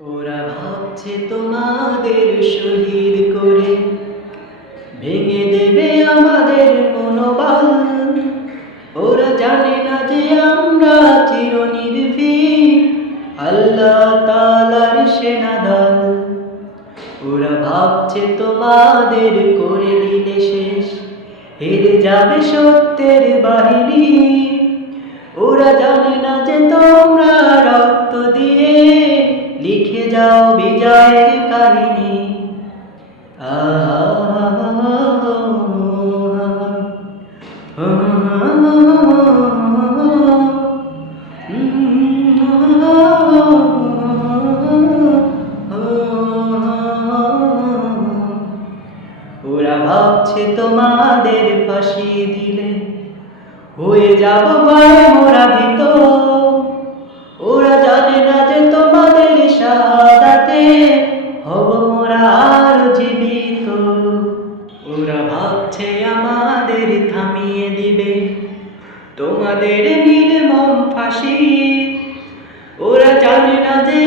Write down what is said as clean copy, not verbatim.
ওরা ভাবছে তোমাদের শহীদ করে ভেঙে দেবে আমাদের মনোবল। ওরা জানে না যে আমরা চিরনির্ভীক আল্লাহ তাআলার সেনাদল। ওরা ভাবছে তোমাদের করে দিলে শেষ, হেরে যাবে সত্যের বাহিনী। ওরা জানে না যে তোমরা রক্ত দিয়ে লিখে যাও বিজয়ের কাহিনী। ওরা ভাবছে তোমাদের ফাঁসি দিলে হয়ে যাব ভয়ে মোরা ভীত। ওরা জানে না যে তোমাদের শাহাদাতে হব মোরা আর জীবিত। ওরা ভাবছে আমাদের থামিয়ে দিবে তোমাদের নির্মম ফাঁসি। ওরা জানে না যে